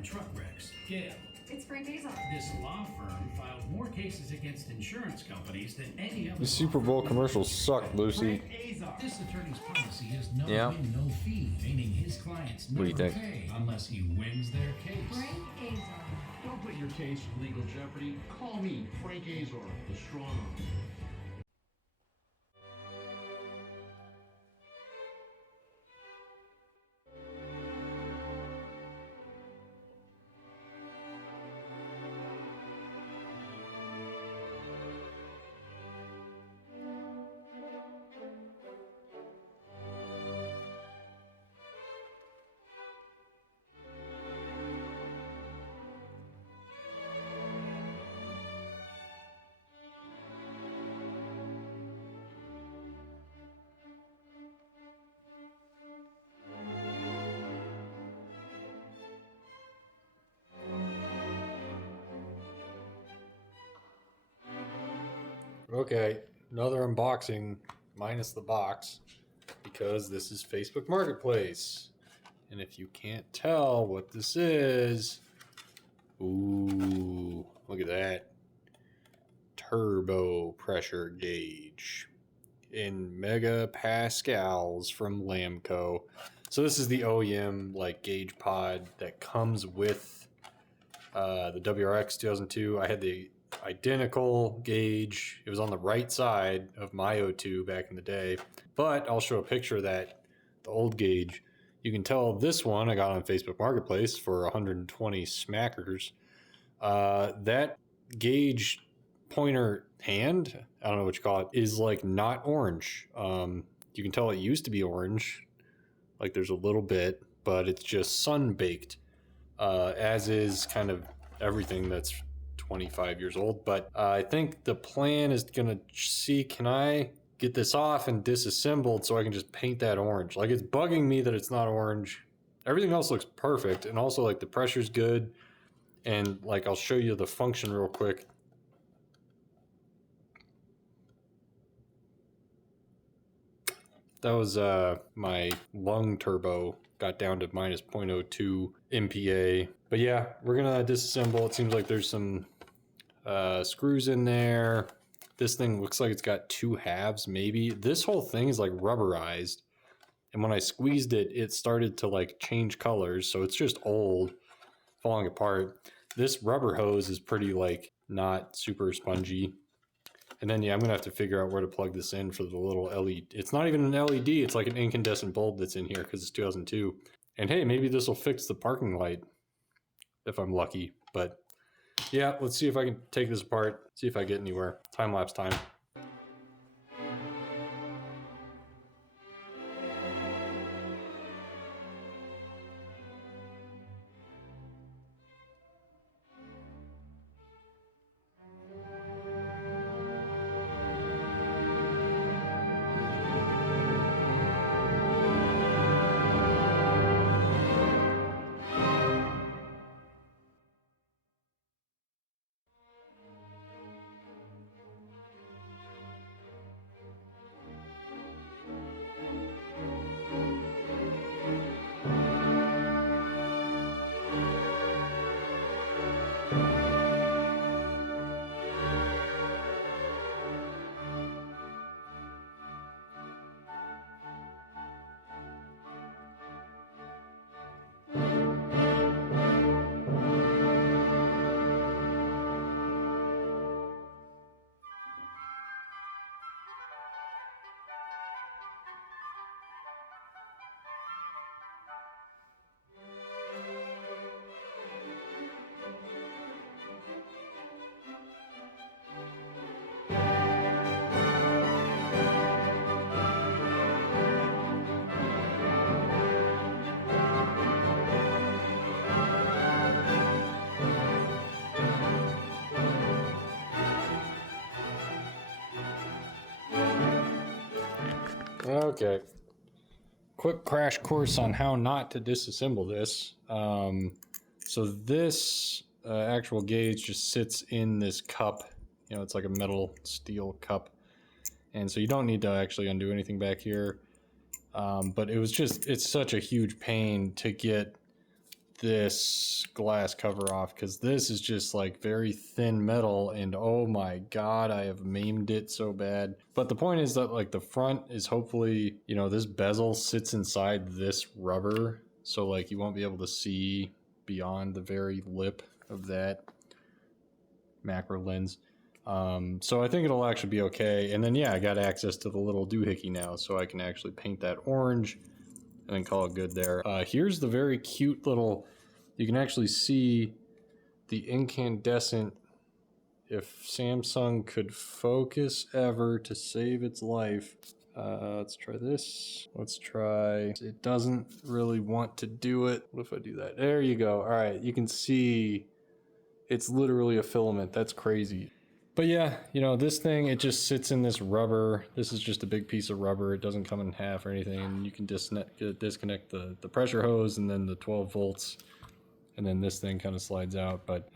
and truck wrecks. Gail. It's Frank Azar. This law firm filed more cases against insurance companies than any other. The Super Bowl commercials suck, Lucy. This attorney's policy is no win, no fee, meaning his clients never pay unless he wins their case. Frank Azar. Don't put your case in legal jeopardy. Call me, Frank Azar, the strong arm. Okay, another unboxing minus the box because this is Facebook Marketplace. And if you can't tell what this is, ooh, look at that. Turbo pressure gauge in megapascals from Lamco. So this is the OEM like gauge pod that comes with the WRX 2002. I had the identical gauge. It was on the right side of my O2 back in the day, but I'll show a picture of that, the old gauge. You can tell this one I got on Facebook Marketplace for 120 smackers. That gauge pointer hand, I don't know what you call it, is like not orange. You can tell it used to be orange, like there's a little bit, but it's just sun baked, as is kind of everything that's 25 years old. But I think the plan is gonna see, can I get this off and disassembled so I can just paint that orange? Like, it's bugging me that it's not orange. Everything else looks perfect, and also like the pressure's good, and like I'll show you the function real quick. That was my lung turbo got down to minus 0.02 MPa. But yeah, we're gonna disassemble. It seems like there's some screws in there. This thing looks like it's got two halves maybe. This whole thing is like rubberized, and when I squeezed it, it started to like change colors, so it's just old, falling apart. This rubber hose is pretty like not super spongy. And then yeah, I'm gonna have to figure out where to plug this in for the little LED. It's not even an LED, it's like an incandescent bulb that's in here because it's 2002. And hey, maybe this will fix the parking light if I'm lucky. But yeah, let's see if I can take this apart, see if I get anywhere. Time-lapse time. Okay, quick crash course on how not to disassemble this. So this actual gauge just sits in this cup. You know, it's like a metal steel cup, and so you don't need to actually undo anything back here. But it was just, it's such a huge pain to get this glass cover off because this is just like very thin metal, and oh my god, I have maimed it so bad. But the point is that like the front is hopefully, you know, this bezel sits inside this rubber, so like you won't be able to see beyond the very lip of that macro lens. So I think it'll actually be okay. And then yeah, I got access to the little doohickey now, so I can actually paint that orange and then call it good there. Here's the very cute little, you can actually see the incandescent, if Samsung could focus ever to save its life. Let's try this. Let's try, it doesn't really want to do it. What if I do that? There you go. All right, you can see it's literally a filament. That's crazy. But yeah, you know, this thing, it just sits in this rubber. This is just a big piece of rubber. It doesn't come in half or anything. And you can disconnect the pressure hose and then the 12 volts. And then this thing kind of slides out. But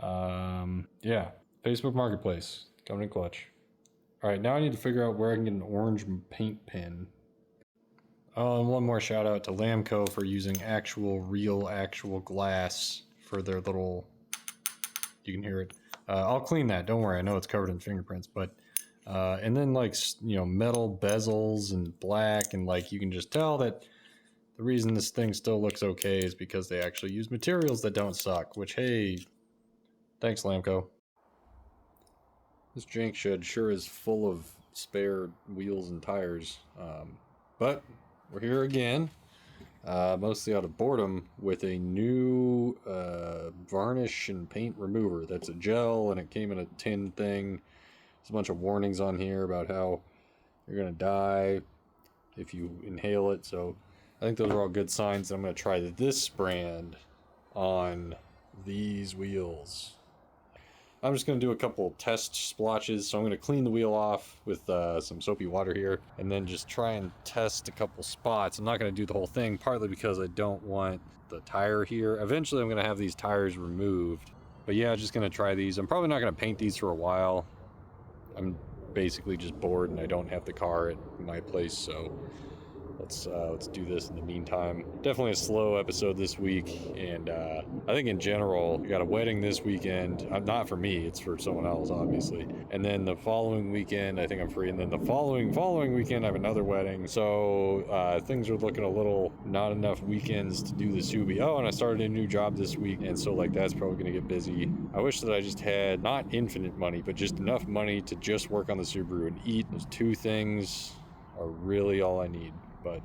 yeah, Facebook Marketplace, coming in clutch. All right, now I need to figure out where I can get an orange paint pen. Oh, and one more shout out to Lamco for using real glass for their little, you can hear it. I'll clean that, don't worry, I know it's covered in fingerprints, but and then like, you know, metal bezels and black, and like you can just tell that the reason this thing still looks okay is because they actually use materials that don't suck, which, hey, thanks Lamco. This jank shed sure is full of spare wheels and tires, but we're here again. Mostly out of boredom, with a new varnish and paint remover. That's a gel, and it came in a tin thing. There's a bunch of warnings on here about how you're gonna die if you inhale it, so I think those are all good signs. I'm gonna try this brand on these wheels. I'm just going to do a couple test splotches, so I'm going to clean the wheel off with some soapy water here, and then just try and test a couple spots. I'm not going to do the whole thing, partly because I don't want the tire here. Eventually I'm going to have these tires removed, but yeah, just going to try these. I'm probably not going to paint these for a while. I'm basically just bored and I don't have the car at my place, so let's do this in the meantime. Definitely a slow episode this week, and I think in general, we got a wedding this weekend. Not for me, it's for someone else, obviously. And then the following weekend, I think I'm free. And then the following weekend, I have another wedding. So things are looking a little not enough weekends to do the subie. Oh, and I started a new job this week, and so like that's probably gonna get busy. I wish that I just had not infinite money, but just enough money to just work on the Subaru and eat. Those two things are really all I need. But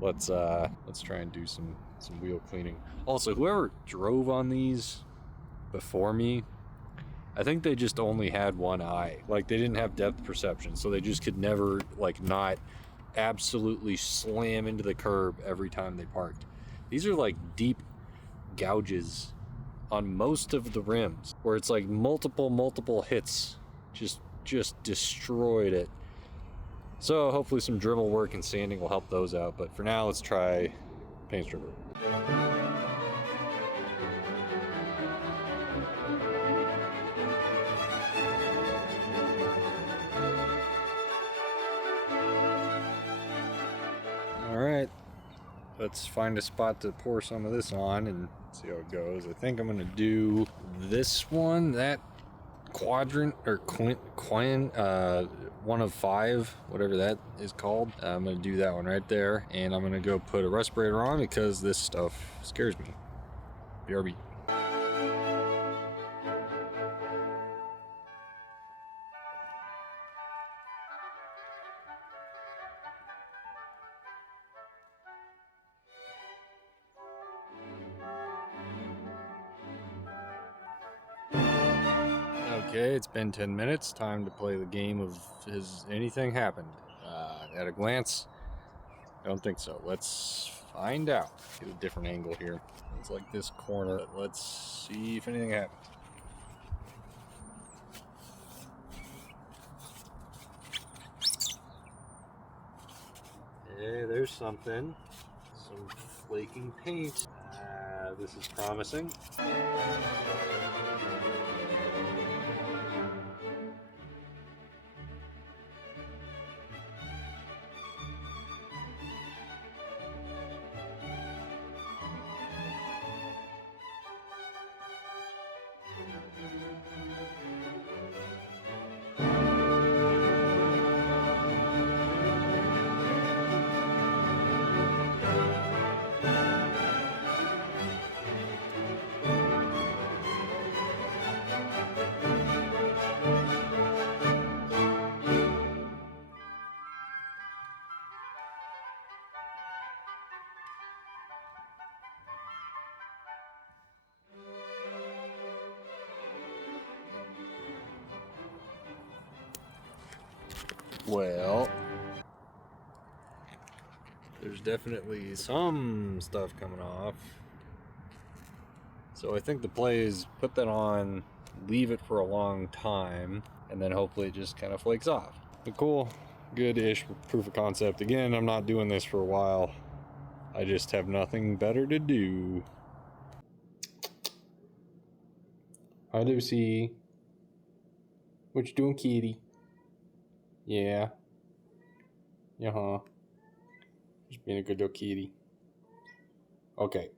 let's try and do some wheel cleaning. Also, whoever drove on these before me, I think they just only had one eye. Like, they didn't have depth perception, so they just could never like not absolutely slam into the curb every time they parked. These are like deep gouges on most of the rims, where it's like multiple hits just destroyed it. So hopefully some dribble work and sanding will help those out. But for now, let's try paint stripper. All right, let's find a spot to pour some of this on and see how it goes. I think I'm gonna do this one, that quadrant or quin 1 of 5, whatever that is called. I'm gonna do that one right there, and I'm gonna go put a respirator on because this stuff scares me. BRB. Okay, it's been 10 minutes. Time to play the game of has anything happened? At a glance, I don't think so. Let's find out. Get a different angle here. It's like this corner. Let's see if anything happens. Hey, there's something. Some flaking paint. This is promising. Well, there's definitely some stuff coming off. So I think the play is put that on, leave it for a long time, and then hopefully it just kind of flakes off. But cool, good-ish proof of concept. Again, I'm not doing this for a while. I just have nothing better to do. Hi, Lucy. What you doing, kitty? Yeah. Yeah-huh. Just being a good little kitty. Okay.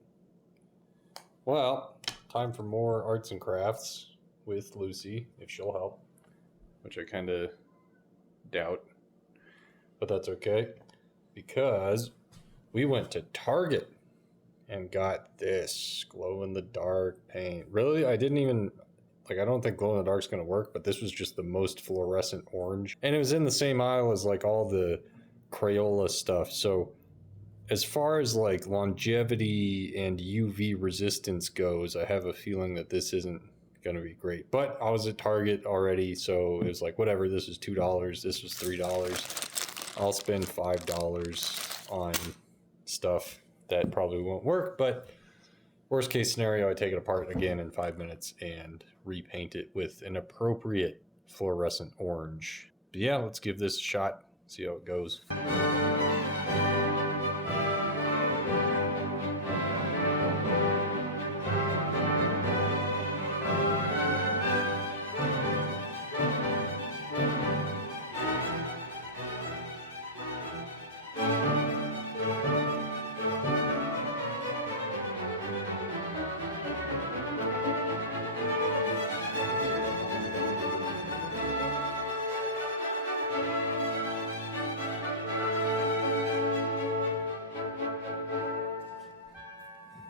Well, time for more arts and crafts with Lucy, if she'll help. Which I kind of doubt. But that's okay. Because we went to Target and got this glow-in-the-dark paint. Really? I didn't even... Like, I don't think glow-in-the-dark's going to work, but this was just the most fluorescent orange. And it was in the same aisle as, like, all the Crayola stuff. So, as far as, like, longevity and UV resistance goes, I have a feeling that this isn't going to be great. But I was at Target already, so it was like, whatever, this was $2, this was $3. I'll spend $5 on stuff that probably won't work, but worst case scenario, I take it apart again in 5 minutes and repaint it with an appropriate fluorescent orange. But yeah, let's give this a shot, see how it goes.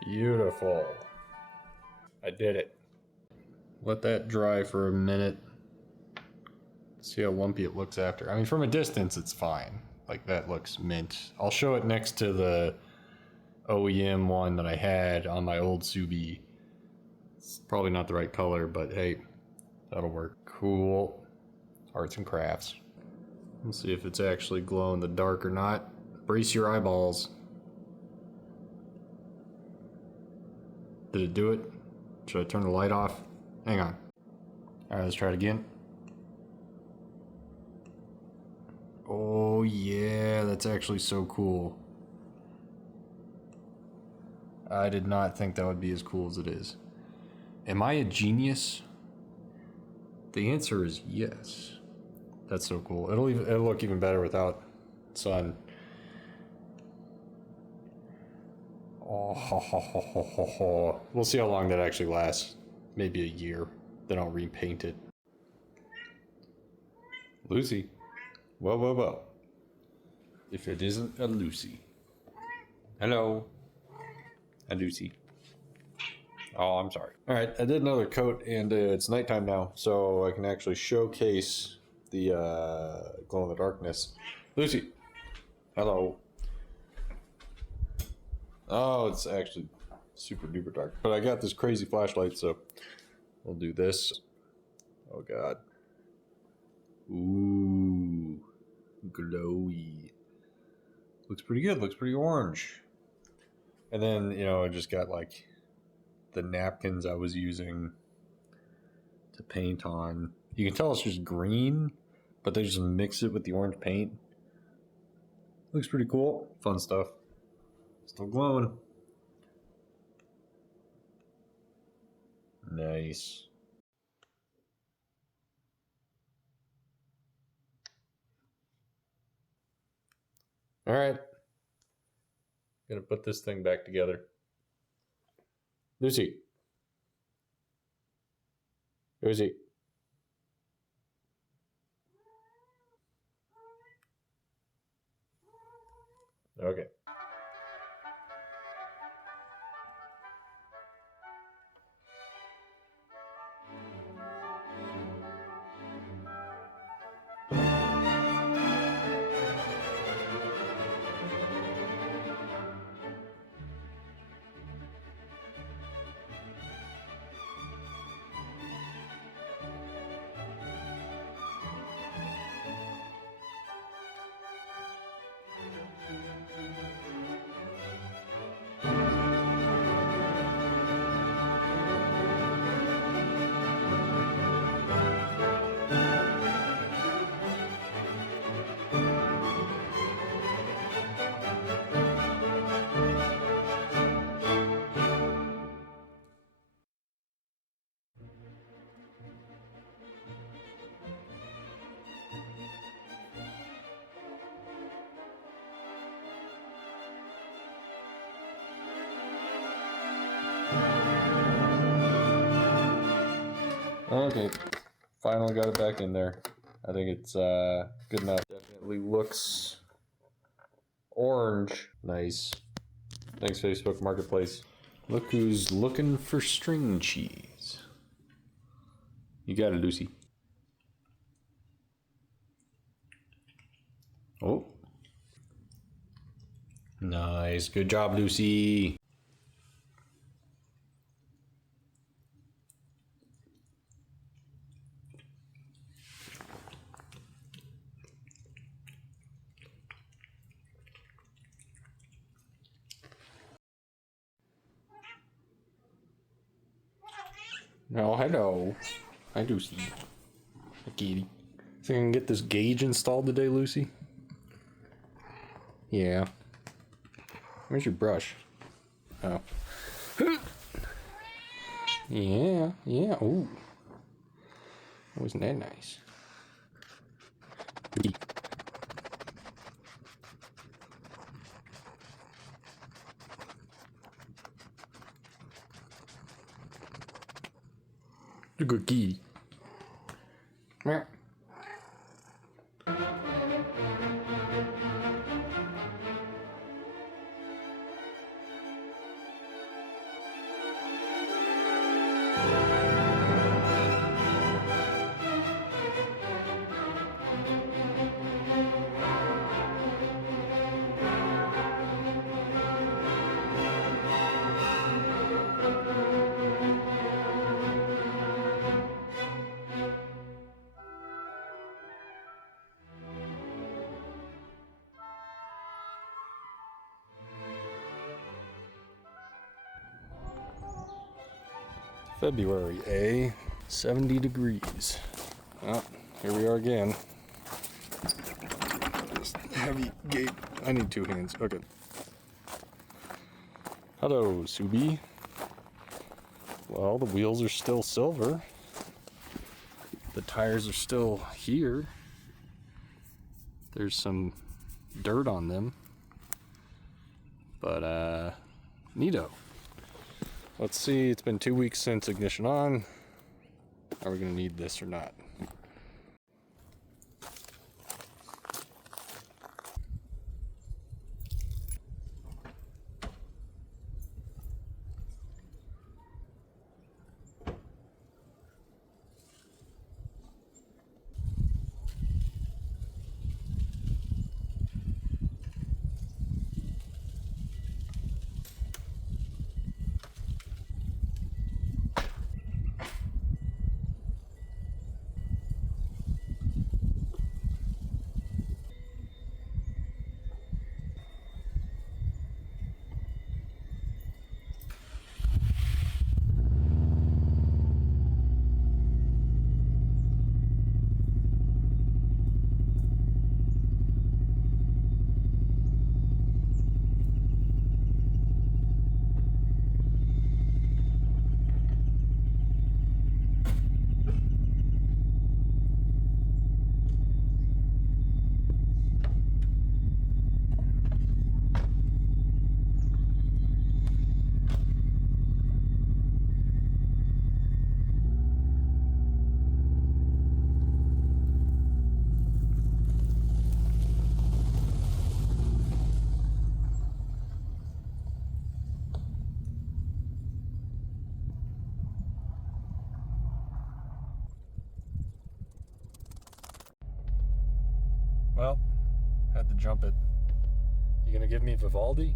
Beautiful. I did it. Let that dry for a minute. See how lumpy it looks after. I mean, from a distance, it's fine. Like, that looks mint. I'll show it next to the OEM one that I had on my old Subie. It's probably not the right color, but hey, that'll work. Cool. Arts and crafts. Let's see if it's actually glow in the dark or not. Brace your eyeballs. Did it do it? Should I turn the light off? Hang on. Alright, let's try it again. Oh yeah, that's actually so cool. I did not think that would be as cool as it is. Am I a genius? The answer is yes. That's so cool. It'll look even better without sun. Oh, ho, ho, ho, ho, ho, ho. We'll see how long that actually lasts. Maybe a year. Then I'll repaint it. Lucy. Whoa, whoa, whoa. If it isn't a Lucy. Hello. A Lucy. Oh, I'm sorry. All right, I did another coat, and it's nighttime now, so I can actually showcase the glow-in-the-darkness. Lucy. Hello. Oh, it's actually super duper dark. But I got this crazy flashlight, so we'll do this. Oh, God. Ooh. Glowy. Looks pretty good. Looks pretty orange. And then, you know, I just got, like, the napkins I was using to paint on. You can tell it's just green, but they just mix it with the orange paint. Looks pretty cool. Fun stuff. Still glowing. Nice. All right. Gonna put this thing back together. Lucy. Lucy. Okay. Okay, finally got it back in there. I think it's good enough. Definitely looks orange. Nice. Thanks, Facebook Marketplace. Look who's looking for string cheese. You got it, Lucy. Oh. Nice. Good job, Lucy. Oh, hello. Hi, Lucy. Hi, kitty. Think I can get this gauge installed today, Lucy? Yeah. Where's your brush? Oh. Yeah, yeah. Ooh. Wasn't that nice? A good kitty. Meow. February, 70 degrees. Oh, here we are again. This heavy gate. I need two hands. Okay. Hello, Subie. Well, the wheels are still silver. The tires are still here. There's some dirt on them. But, neato. Let's see, it's been 2 weeks since ignition on. Are we gonna need this or not? Well, had to jump it. You gonna give me Vivaldi?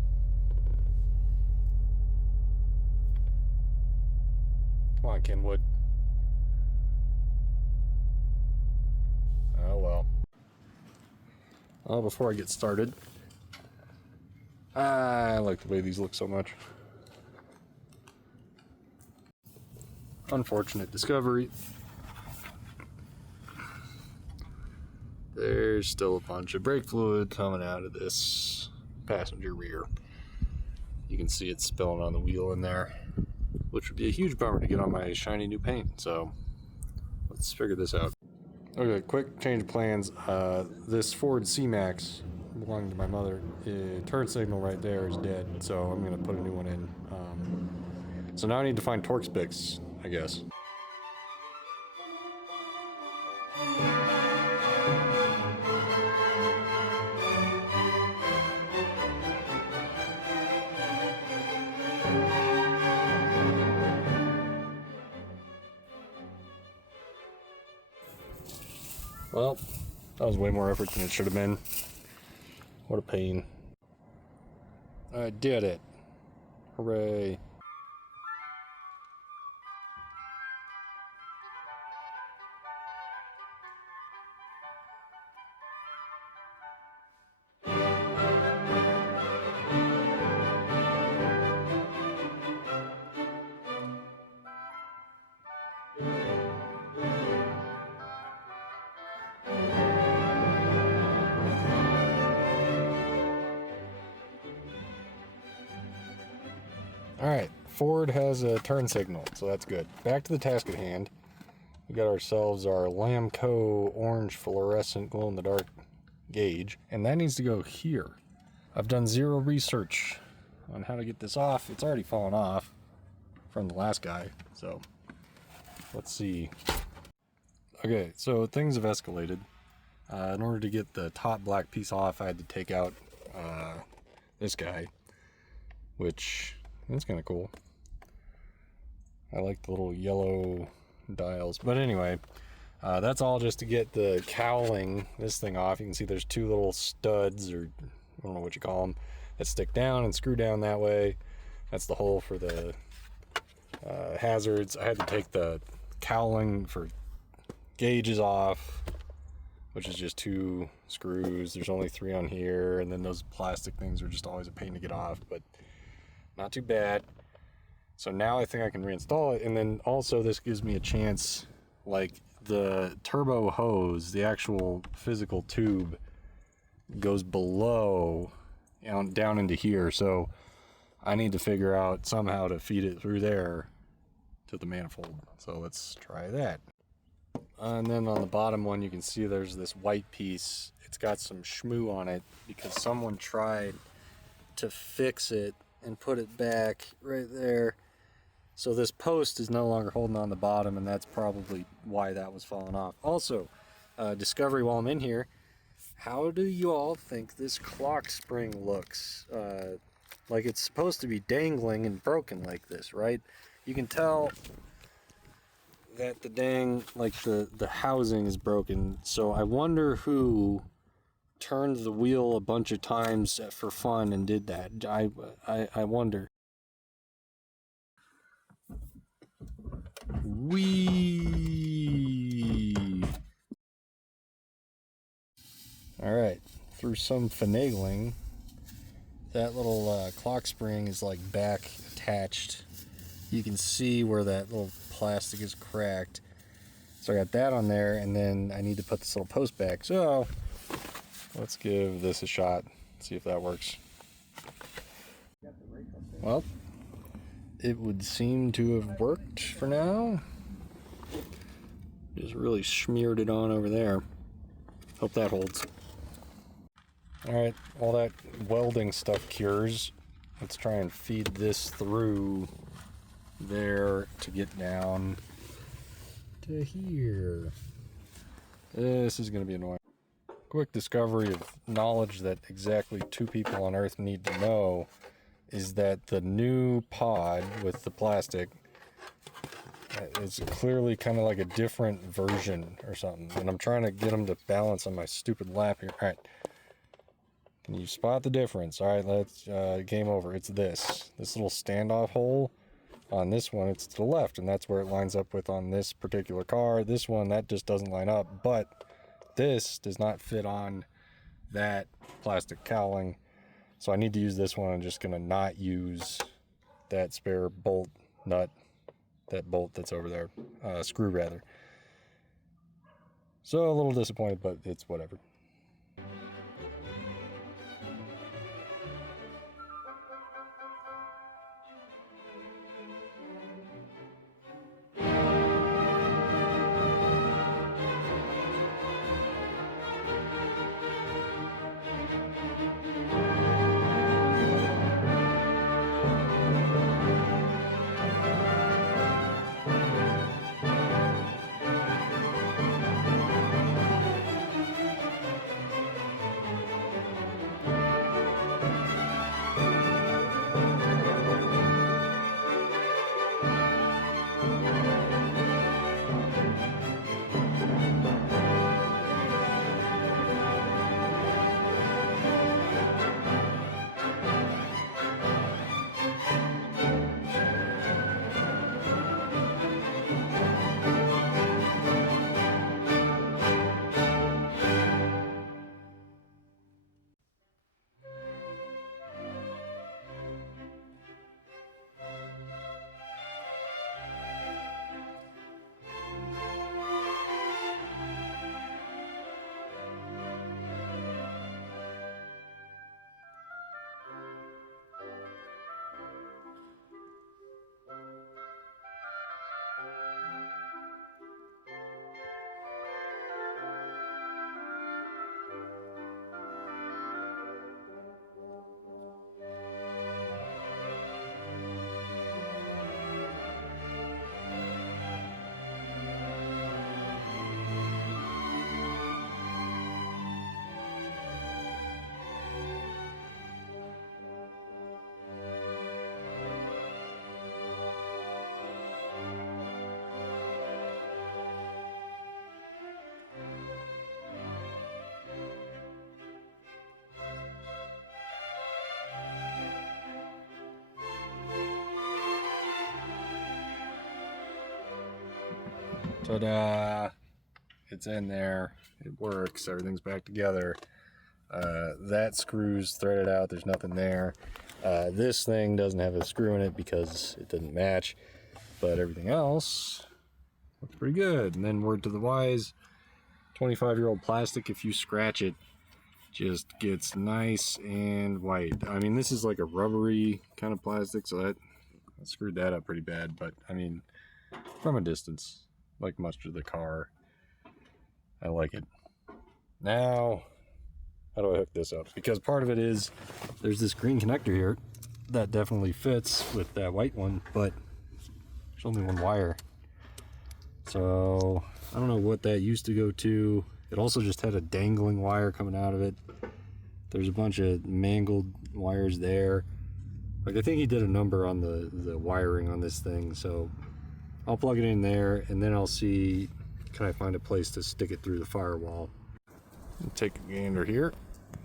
Come on, Kenwood. Oh well. Oh, before I get started, I like the way these look so much. Unfortunate discovery. There's still a bunch of brake fluid coming out of this passenger rear. You can see it spilling on the wheel in there, which would be a huge bummer to get on my shiny new paint. So let's figure this out. Okay, quick change of plans. This Ford C-Max belonging to my mother, turn signal right there is dead, so I'm gonna put a new one in. So now I need to find Torx picks, I guess. Well, that was way more effort than it should have been. What a pain. I did it. Hooray. Alright, Ford has a turn signal, so that's good. Back to the task at hand. We got ourselves our Lamco orange fluorescent glow-in-the-dark gauge, and that needs to go here. I've done zero research on how to get this off. It's already fallen off from the last guy, so let's see. Okay, so things have escalated. In order to get the top black piece off, I had to take out this guy, which is kind of cool. I like the little yellow dials. But anyway, that's all just to get the cowling, this thing off. You can see there's two little studs, or I don't know what you call them, that stick down and screw down that way. That's the hole for the hazards. I had to take the cowling for gauges off, which is just two screws. There's only three on here, and then those plastic things are just always a pain to get off, but not too bad. So now I think I can reinstall it, and then also this gives me a chance, like the turbo hose, the actual physical tube goes below, down into here, so I need to figure out somehow to feed it through there to the manifold. So let's try that. And then on the bottom one, you can see there's this white piece. It's got some shmoo on it because someone tried to fix it and put it back right there. So this post is no longer holding on the bottom, and that's probably why that was falling off. Also, discovery while I'm in here, how do you all think this clock spring looks? Like it's supposed to be dangling and broken like this, right? You can tell that the the housing is broken. So I wonder who turned the wheel a bunch of times for fun and did that. I wonder. Whee! Alright, through some finagling, that little clock spring is like back attached. You can see where that little plastic is cracked. So I got that on there, and then I need to put this little post back. So let's give this a shot, see if that works. Well, it would seem to have worked for now. Just really smeared it on over there. Hope that holds. Alright, all that welding stuff cures. Let's try and feed this through there to get down to here. This is going to be annoying. Quick discovery of knowledge that exactly two people on Earth need to know is that the new pod with the plastic is clearly kind of like a different version or something. And I'm trying to get them to balance on my stupid lap here. Alright. Can you spot the difference? Alright, let's, game over. It's this little standoff hole. On this one, it's to the left, and that's where it lines up with on this particular car. This one, that just doesn't line up, but this does not fit on that plastic cowling. So I need to use this one. I'm just going to not use that spare bolt nut, that bolt that's over there, screw rather. So a little disappointed, but it's whatever. Ta-da! It's in there. It works. Everything's back together. That screw's threaded out. There's nothing there. This thing doesn't have a screw in it because it didn't match. But everything else looks pretty good. And then word to the wise, 25-year-old plastic, if you scratch it, just gets nice and white. I mean, this is like a rubbery kind of plastic, so that I screwed that up pretty bad. But, I mean, from a distance, like much of the car, I like it. Now, how do I hook this up? Because part of it is there's this green connector here that definitely fits with that white one, but there's only one wire. So I don't know what that used to go to. It also just had a dangling wire coming out of it. There's a bunch of mangled wires there. Like, I think he did a number on the wiring on this thing, so I'll plug it in there, and then I'll see, can I find a place to stick it through the firewall. Take a gander here,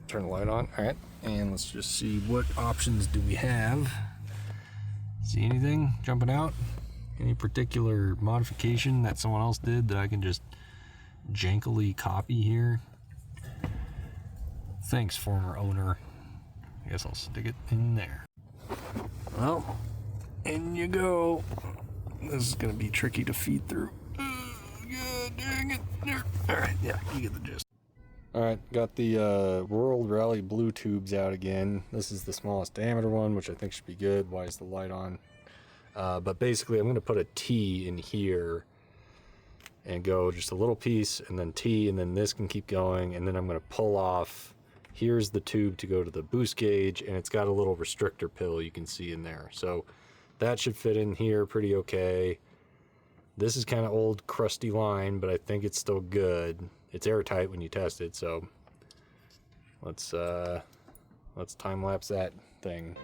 turn the light on. All right, and let's just see what options do we have. See anything jumping out? Any particular modification that someone else did that I can just jankily copy here? Thanks, former owner. I guess I'll stick it in there. Well, in you go. This is gonna be tricky to feed through. God dang it. There. All right, yeah, you get the gist. All right, got the World Rally Blue tubes out again. This is the smallest diameter one, which I think should be good. Why is the light on? But basically, I'm going to put a T in here and go just a little piece, and then T, and then this can keep going, and then I'm going to pull off. Here's the tube to go to the boost gauge, and it's got a little restrictor pill you can see in there. So that should fit in here pretty okay. This is kind of old, crusty line, but I think it's still good. It's airtight when you test it, so let's time lapse that thing.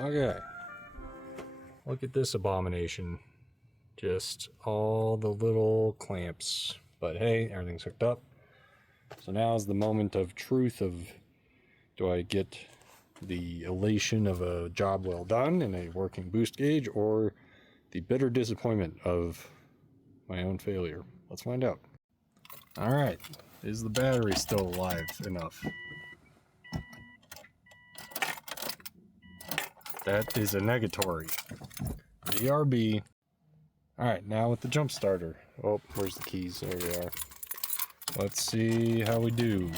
Okay, look at this abomination. Just all the little clamps. But hey, everything's hooked up. So now is the moment of truth of, do I get the elation of a job well done and a working boost gauge, or the bitter disappointment of my own failure? Let's find out. All right, is the battery still alive enough? That is a negatory. BRB. Alright, now with the jump starter. Oh, where's the keys? There we are. Let's see how we do.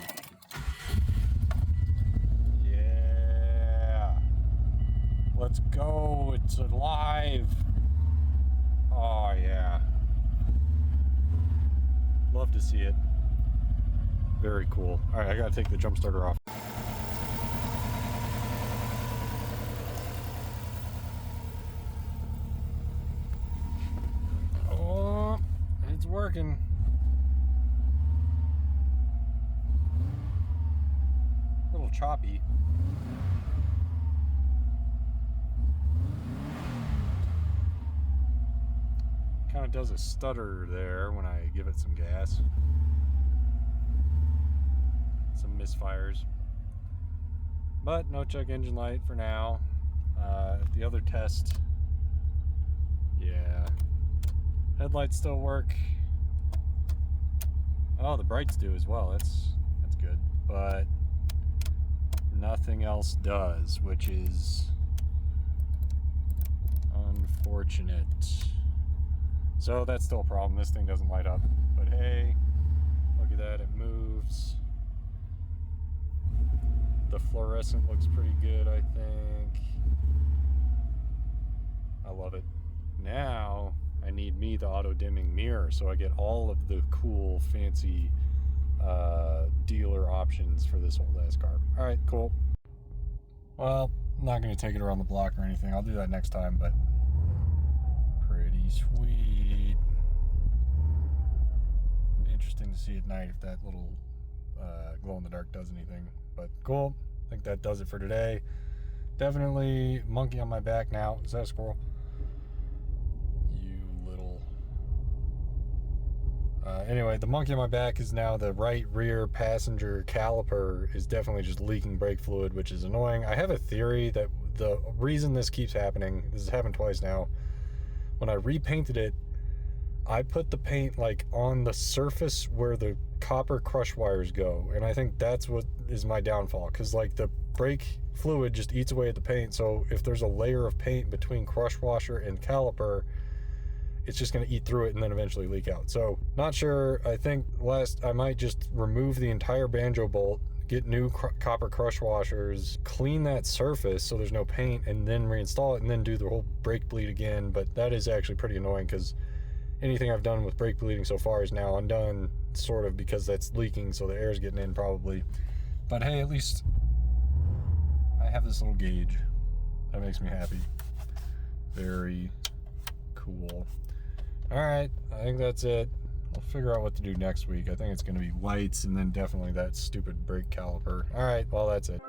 Yeah. Let's go. It's alive. Oh, yeah. Love to see it. Very cool. Alright, I gotta take the jump starter off. Working. A little choppy. Kind of does a stutter there when I give it some gas. Some misfires. But no check engine light for now. The other test, yeah. Headlights still work. Oh, the brights do as well. That's good. But everything else does, which is unfortunate. So that's still a problem. This thing doesn't light up. But hey, look at that, it moves. The fluorescent looks pretty good, I think. I love it. Now I need me the auto dimming mirror so I get all of the cool fancy dealer options for this old ass car. All right, cool. Well, I'm not going to take it around the block or anything. I'll do that next time, but pretty sweet. Be interesting to see at night if that little glow in the dark does anything, but cool. I think that does it for today. Definitely monkey on my back now. Is that a squirrel? Anyway, the monkey on my back is now the right rear passenger caliper is definitely just leaking brake fluid, which is annoying. I have a theory that the reason this keeps happening, this has happened twice now, when I repainted it, I put the paint like on the surface where the copper crush wires go, and I think that's what is my downfall, because like the brake fluid just eats away at the paint, so if there's a layer of paint between crush washer and caliper, it's just going to eat through it and then eventually leak out. So not sure. I think I might just remove the entire banjo bolt, get new copper crush washers, clean that surface so there's no paint, and then reinstall it and then do the whole brake bleed again. But that is actually pretty annoying because anything I've done with brake bleeding so far is now undone, sort of, because that's leaking, so the air's getting in probably. But hey, at least I have this little gauge. That makes me happy. Very cool. Alright, I think that's it. I'll figure out what to do next week. I think it's going to be lights and then definitely that stupid brake caliper. Alright, well, that's it.